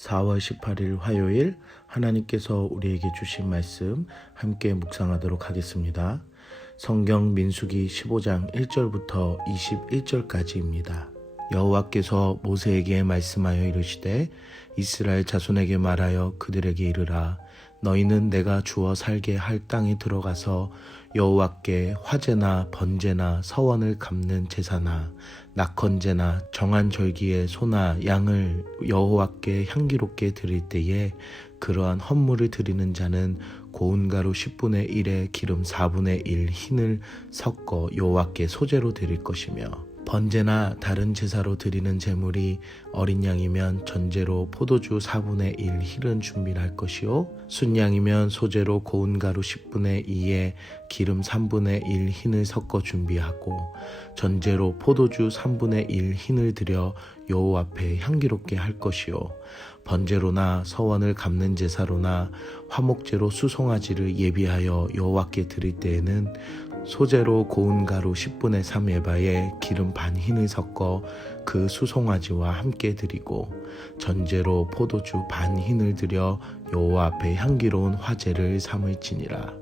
4월 18일 화요일 하나님께서 우리에게 주신 말씀 함께 묵상하도록 하겠습니다. 성경 민수기 15장 1절부터 21절까지입니다. 여호와께서 모세에게 말씀하여 이르시되 이스라엘 자손에게 말하여 그들에게 이르라. 너희는 내가 주어 살게 할 땅에 들어가서 여호와께 화제나 번제나 서원을 갚는 제사나 낙헌제나 정한 절기의 소나 양을 여호와께 향기롭게 드릴 때에 그러한 헌물을 드리는 자는 고운 가루 10분의 1에 기름 4분의 1 흰을 섞어 여호와께 소제로 드릴 것이며, 번제나 다른 제사로 드리는 제물이 어린 양이면 전제로 포도주 4분의 1 힐은 준비를 할 것이요, 순양이면 소제로 고운 가루 10분의 2에 기름 3분의 1 흰을 섞어 준비하고, 전제로 포도주 3분의 1 흰을 드려 여호와 앞에 향기롭게 할 것이요, 번제로나 서원을 갚는 제사로나 화목제로 수송아지를 예비하여 여호와께 드릴 때에는 소제로 고운 가루 10분의 3 에바에 기름 반 흰을 섞어 그 수송아지와 함께 드리고, 전제로 포도주 반 흰을 드려 여호와 앞에 향기로운 화제를 삼을지니라.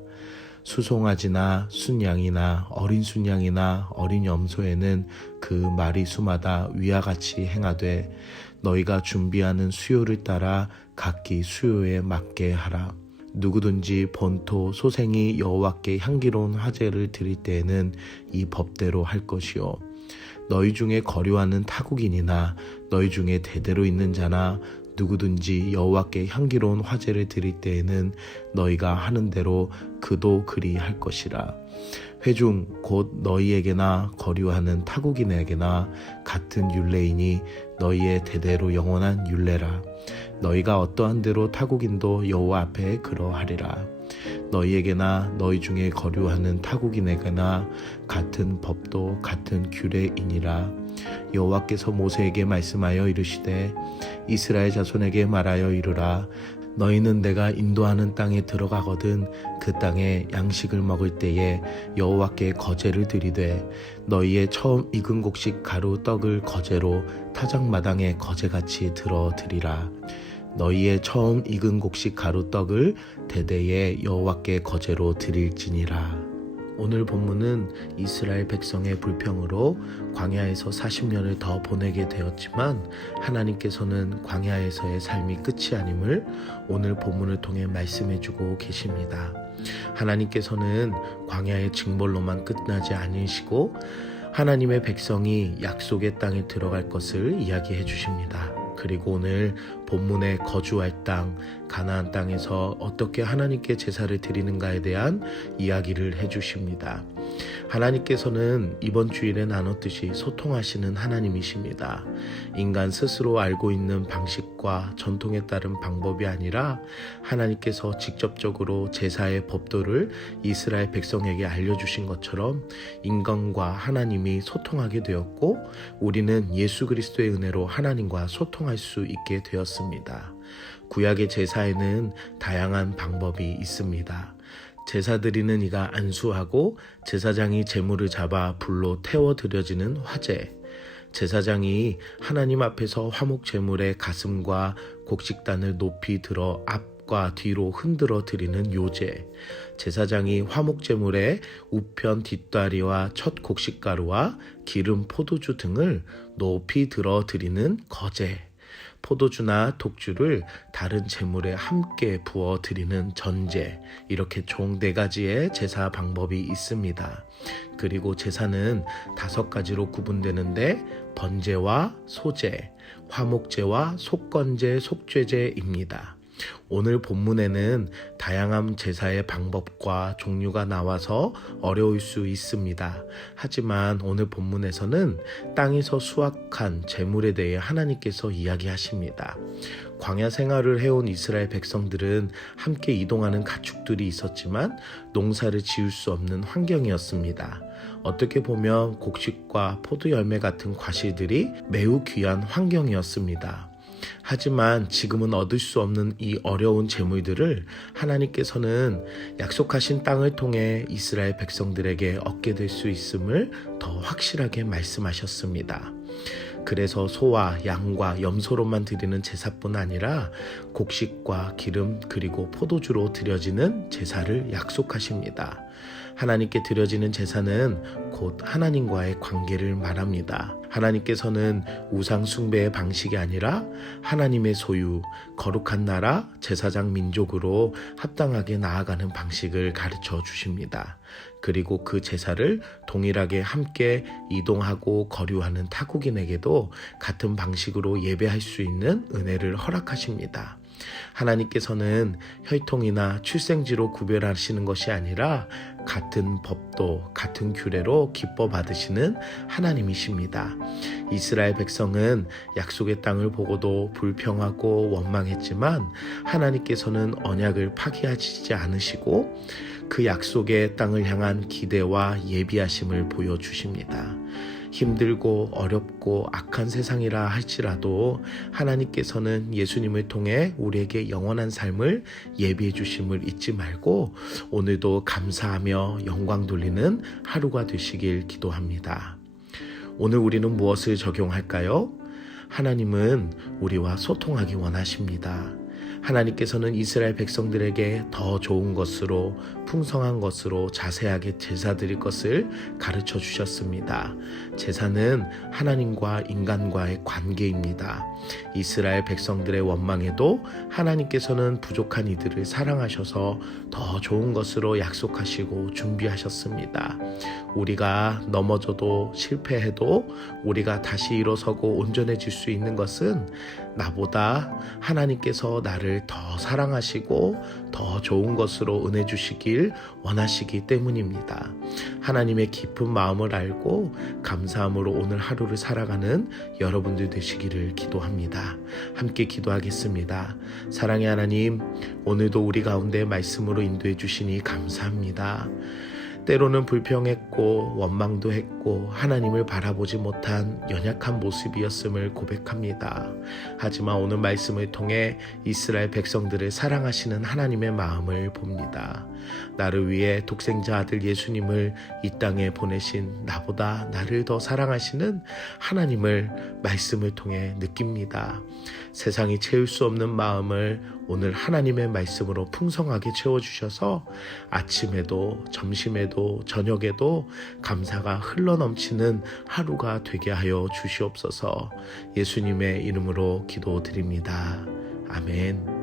수송아지나 순양이나 어린 순양이나 어린 염소에는 그 마리수마다 위와 같이 행하되 너희가 준비하는 수요를 따라 각기 수요에 맞게 하라. 누구든지 본토 소생이 여호와께 향기로운 화제를 드릴 때에는 이 법대로 할 것이요, 너희 중에 거류하는 타국인이나 너희 중에 대대로 있는 자나 누구든지 여호와께 향기로운 화제를 드릴 때에는 너희가 하는 대로 그도 그리 할 것이라. 회중 곧 너희에게나 거류하는 타국인에게나 같은 율례이니 너희의 대대로 영원한 율례라. 너희가 어떠한 대로 타국인도 여호와 앞에 그러하리라. 너희에게나 너희 중에 거류하는 타국인에게나 같은 법도 같은 규례이니라. 여호와께서 모세에게 말씀하여 이르시되 이스라엘 자손에게 말하여 이르라. 너희는 내가 인도하는 땅에 들어가거든 그 땅에 양식을 먹을 때에 여호와께 거제를 드리되 너희의 처음 익은 곡식 가루 떡을 거제로 타작마당에 거제같이 들어 드리라. 너희의 처음 익은 곡식 가루 떡을 대대에 여호와께 거제로 드릴지니라. 오늘 본문은 이스라엘 백성의 불평으로 광야에서 40년을 더 보내게 되었지만 하나님께서는 광야에서의 삶이 끝이 아님을 오늘 본문을 통해 말씀해주고 계십니다. 하나님께서는 광야의 징벌로만 끝나지 않으시고 하나님의 백성이 약속의 땅에 들어갈 것을 이야기해 주십니다. 그리고 오늘 본문의 거주할 땅 가나안 땅에서 어떻게 하나님께 제사를 드리는가에 대한 이야기를 해주십니다. 하나님께서는 이번 주일에 나눴듯이 소통하시는 하나님이십니다. 인간 스스로 알고 있는 방식과 전통에 따른 방법이 아니라 하나님께서 직접적으로 제사의 법도를 이스라엘 백성에게 알려주신 것처럼 인간과 하나님이 소통하게 되었고, 우리는 예수 그리스도의 은혜로 하나님과 소통할 수 있게 되었습니다. 구약의 제사에는 다양한 방법이 있습니다. 제사 드리는 이가 안수하고 제사장이 제물을 잡아 불로 태워 드려지는 화제, 제사장이 하나님 앞에서 화목 제물의 가슴과 곡식단을 높이 들어 앞과 뒤로 흔들어 드리는 요제, 제사장이 화목 제물의 우편 뒷다리와 첫 곡식가루와 기름 포도주 등을 높이 들어 드리는 거제, 포도주나 독주를 다른 제물에 함께 부어 드리는 전제, 이렇게 총 4가지의 제사 방법이 있습니다. 그리고 제사는 5가지로 구분되는데 번제와 소제, 화목제와 속건제, 속죄제입니다. 오늘 본문에는 다양한 제사의 방법과 종류가 나와서 어려울 수 있습니다. 하지만 오늘 본문에서는 땅에서 수확한 제물에 대해 하나님께서 이야기하십니다. 광야 생활을 해온 이스라엘 백성들은 함께 이동하는 가축들이 있었지만 농사를 지을 수 없는 환경이었습니다. 어떻게 보면 곡식과 포도 열매 같은 과실들이 매우 귀한 환경이었습니다. 하지만 지금은 얻을 수 없는 이 어려운 재물들을 하나님께서는 약속하신 땅을 통해 이스라엘 백성들에게 얻게 될 수 있음을 더 확실하게 말씀하셨습니다. 그래서 소와 양과 염소로만 드리는 제사뿐 아니라 곡식과 기름 그리고 포도주로 드려지는 제사를 약속하십니다. 하나님께 드려지는 제사는 곧 하나님과의 관계를 말합니다. 하나님께서는 우상 숭배의 방식이 아니라 하나님의 소유, 거룩한 나라, 제사장 민족으로 합당하게 나아가는 방식을 가르쳐 주십니다. 그리고 그 제사를 동일하게 함께 이동하고 거류하는 타국인에게도 같은 방식으로 예배할 수 있는 은혜를 허락하십니다. 하나님께서는 혈통이나 출생지로 구별하시는 것이 아니라 같은 법도 같은 규례로 기뻐 받으시는 하나님이십니다. 이스라엘 백성은 약속의 땅을 보고도 불평하고 원망했지만 하나님께서는 언약을 파기하시지 않으시고 그 약속의 땅을 향한 기대와 예비하심을 보여주십니다. 힘들고 어렵고 악한 세상이라 할지라도 하나님께서는 예수님을 통해 우리에게 영원한 삶을 예비해 주심을 잊지 말고 오늘도 감사하며 영광 돌리는 하루가 되시길 기도합니다. 오늘 우리는 무엇을 적용할까요? 하나님은 우리와 소통하기 원하십니다. 하나님께서는 이스라엘 백성들에게 더 좋은 것으로 풍성한 것으로 자세하게 제사 드릴 것을 가르쳐 주셨습니다. 제사는 하나님과 인간과의 관계입니다. 이스라엘 백성들의 원망에도 하나님께서는 부족한 이들을 사랑하셔서 더 좋은 것으로 약속하시고 준비하셨습니다. 우리가 넘어져도 실패해도 우리가 다시 일어서고 온전해질 수 있는 것은 나보다 하나님께서 나를 더 사랑하시고 더 좋은 것으로 은혜 주시길 원하시기 때문입니다. 하나님의 깊은 마음을 알고 감사함으로 오늘 하루를 살아가는 여러분들 되시기를 기도합니다. 함께 기도하겠습니다. 사랑의 하나님, 오늘도 우리 가운데 말씀으로 인도해 주시니 감사합니다. 때로는 불평했고 원망도 했고 하나님을 바라보지 못한 연약한 모습이었음을 고백합니다. 하지만 오늘 말씀을 통해 이스라엘 백성들을 사랑하시는 하나님의 마음을 봅니다. 나를 위해 독생자 아들 예수님을 이 땅에 보내신 나보다 나를 더 사랑하시는 하나님을 말씀을 통해 느낍니다. 세상이 채울 수 없는 마음을 오늘 하나님의 말씀으로 풍성하게 채워주셔서 아침에도 점심에도 저녁에도 감사가 흘러넘치는 하루가 되게 하여 주시옵소서. 예수님의 이름으로 기도드립니다. 아멘.